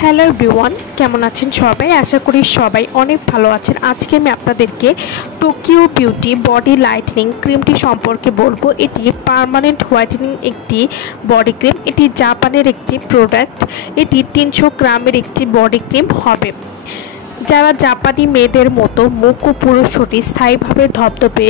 Hello everyone, কেমন আছেন সবাই? আশা করি সবাই অনেক ভালো আছেন। আজকে আমি আপনাদেরকে টোকিও বিউটি বডি লাইটেনিং ক্রিমটি সম্পর্কে বলবো। এটি পার্মানেন্ট হোয়াইটেনিং একটি বডি ক্রিম। এটি জাপানের একটি প্রোডাক্ট। এটি 300 গ্রামের একটি বডি ক্রিম হবে। যারা জাপানি মেয়েদের মতো মুখ ও পুরো শরীর স্থায়ীভাবে ধপধপে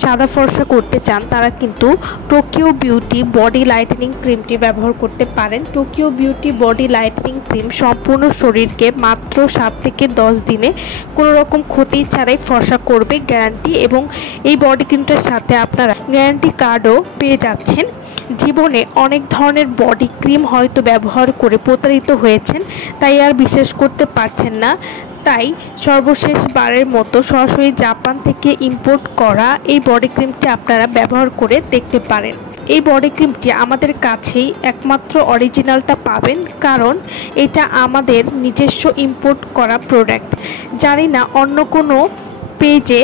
সাদা ফর্সা করতে চান, তারা কিন্তু টোকিও বিউটি বডি লাইটেনিং ক্রিমটি ব্যবহার করতে পারেন। Tokyo beauty body lightning cream সম্পূর্ণ শরীরকে মাত্র 7 থেকে 10 দিনে কোনো রকম ক্ষতি ছাড়াই ফর্সা করবে, গ্যারান্টি। এবং এই বডি ক্রিমটার সাথে আপনারা গ্যারান্টি কার্ডও পেয়ে যাচ্ছেন। জীবনে অনেক ধরনের বডি ক্রিম হয়তো ব্যবহার করে প্রতারিত হয়েছেন, তাই আর বিশ্বাস করতে পারছেন না। তাই সর্বশেষ বারের মতো সরাসরি জাপান থেকে ইম্পোর্ট করা এই বডি ক্রিমটি আপনারা ব্যবহার করে দেখতে পারেন। এই বডি ক্রিমটি আমাদের কাছেই একমাত্র অরিজিনালটা পাবেন, কারণ এটা আমাদের নিজস্ব ইম্পোর্ট করা প্রোডাক্ট। জানি না অন্য কোনো পেজে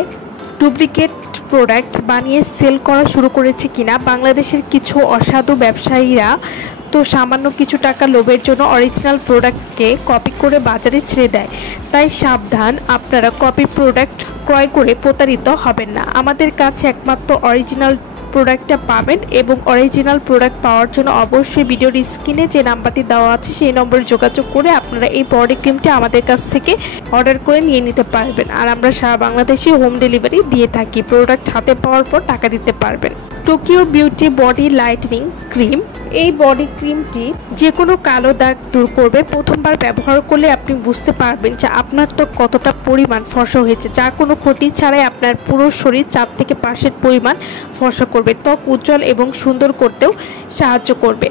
ডুপ্লিকেট প্রোডাক্ট বানিয়ে সেল করা শুরু করেছে কিনা। বাংলাদেশের কিছু অসাধু ব্যবসায়ীরা তো সামান্য কিছু টাকা লোভের জন্য অরিজিনাল প্রোডাক্টকে কপি করে বাজারে ছেড়ে দেয়। তাই সাবধান, আপনারা কপি প্রোডাক্ট ক্রয় করে প্রতারিত হবেন না। আমাদের কাছে একমাত্র অরিজিনাল প্রোডাক্টটা পাবেন, এবং অরিজিনাল প্রোডাক্ট পাওয়ার জন্য অবশ্যই ভিডিওর স্ক্রিনে যে নাম্বারটি দেওয়া আছে সেই নম্বরে যোগাযোগ করে আপনারা এই বডি ক্রিমটি আমাদের কাছ থেকে অর্ডার করে নিয়ে নিতে পারবেন। আর আমরা সারা বাংলাদেশে হোম ডেলিভারি দিয়ে থাকি। প্রোডাক্ট হাতে পাওয়ার পর টাকা দিতে পারবেন। Tokyo beauty body lightning cream, এই বডি ক্রিমটি যে কোনো কালো দাগ দূর করবে। প্রথমবার ব্যবহার করলে আপনি বুঝতে পারবেন যে আপনার ত্বক কতটা পরিমাণ ফর্সা হয়েছে, যা কোনো ক্ষতি ছাড়াই আপনার পুরো শরীর 4% পরিমাণ ফর্সা করবে। ত্বক উজ্জ্বল এবং সুন্দর করতেও সাহায্য করবে।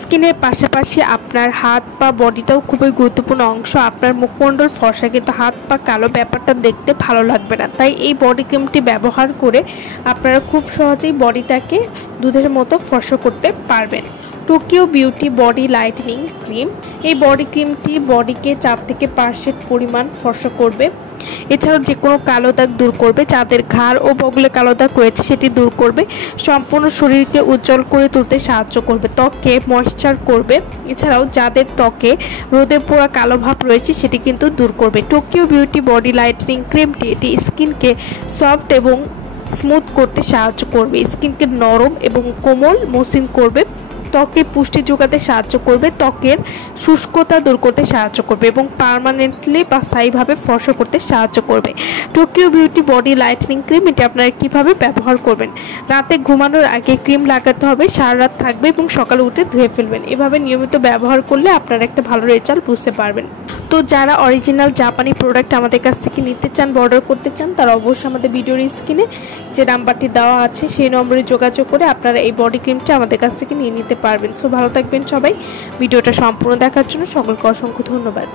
স্কিনের পাশাপাশি আপনার হাত পা বডিটাও খুবই গুরুত্বপূর্ণ অংশ। আপনার মুখমণ্ডল ফর্সা কিন্তু হাত পা কালো, ব্যাপারটা দেখতে ভালো লাগবে না। তাই এই বডি ক্রিমটি ব্যবহার করে আপনারা খুব সহজেই বডিটাকে দুধের মতো ফর্সা করতে পারবেন। Tokyo beauty body lightning cream, এই বডি ক্রিমটি বডিকে 4% পরিমাণ ফর্সা করবে। এছাড়াও যে কোনো কালো দাগ দূর করবে। যাদের ঘাড় ও বগলে কালো দাগ রয়েছে সেটি দূর করবে। সম্পূর্ণ শরীরকে উজ্জ্বল করে তুলতে সাহায্য করবে, ত্বককে ময়েশ্চার করবে। এছাড়াও যাদের ত্বকে রোদে পোড়া কালো ভাব রয়েছে সেটি কিন্তু দূর করবে। টোকিও বিউটি বডি লাইটেনিং ক্রিমটি এটি স্কিনকে সফট এবং স্মুথ করতে সাহায্য করবে, স্কিনকে নরম এবং কোমল মসৃণ করবে, ত্বকে পুষ্টি যোগাতে সাহায্য করবে, ত্বকের শুষ্কতা দূর করতে সাহায্য করবে এবং পার্মানেন্টলি বা স্থায়ীভাবে ফর্সা করতে সাহায্য করবে। Tokyo beauty body lightning cream এটি আপনারা কীভাবে ব্যবহার করবেন? রাতে ঘুমানোর আগে ক্রিম লাগাতে হবে, সারা রাত থাকবে এবং সকালে উঠে ধুয়ে ফেলবেন। এভাবে নিয়মিত ব্যবহার করলে আপনারা একটা ভালো রেজাল্ট বুঝতে পারবেন। তো যারা অরিজিনাল জাপানি প্রোডাক্ট আমাদের কাছ থেকে নিতে চান বা অর্ডার করতে চান, তারা অবশ্যই আমাদের ভিডিওর স্ক্রিনে যে নাম্বারটি দেওয়া আছে সেই নম্বরে যোগাযোগ করে আপনারা এই বডি ক্রিমটা আমাদের কাছ থেকে নিয়ে নিতে পারবেন। সো ভালো থাকবেন সবাই। ভিডিওটা সম্পূর্ণ দেখার জন্য সকলকে অসংখ্য ধন্যবাদ।